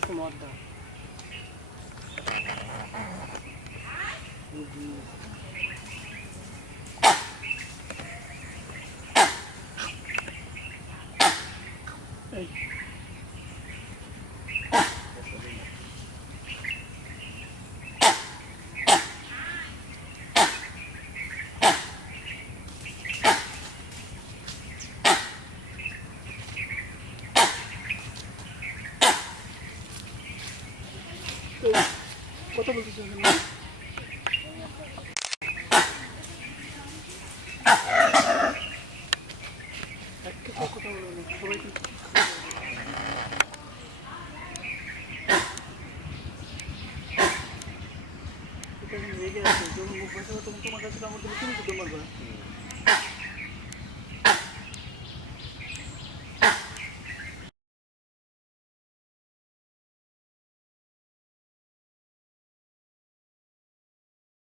একটু মদ দাও। এই কথা বলতেছেন না? একটা কথা বলবো না, সবাই কিন্তু রেগে আছে। যখন মুখ বসে তখন তোমার কাছে আমার তুমি শুনেছো তোমার